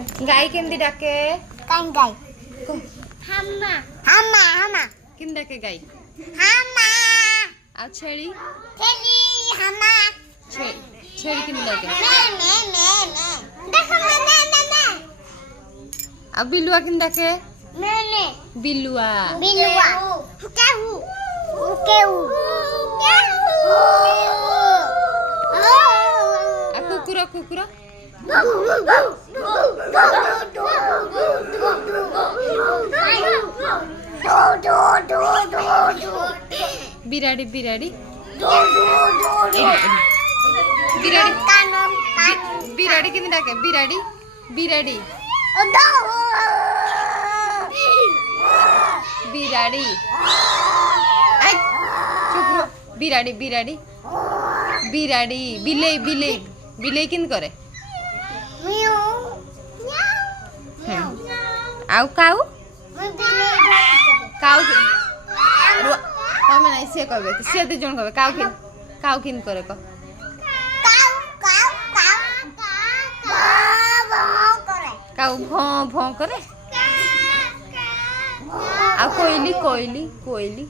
गाय केंदी डाके कौन गाय हम्मा हम्मा हम्मा किन डाके गाय हम्मा आ छेड़ी तेरी हम्मा छेड़ी किन डाके मैं देखो मैं आ बिलुआ किन डाके मैंने बिलुआ बिलुआ केहू केहू आ कुकुरा कुकुरा बिराड़ी बिराड़ी बिराड़ी बिराड़ी किन डाके बिराड़ी बिराड़ी बिराड़ी आई चुप रहो बिराड़ी बिराड़ी बिराड़ी बिले बिले बिले किन करे आउ काउ काउ तमें नहीं से कहबे से दे जण कहबे काउ किन करे क काउ भों भों करे आ कोयली कोयली कोयली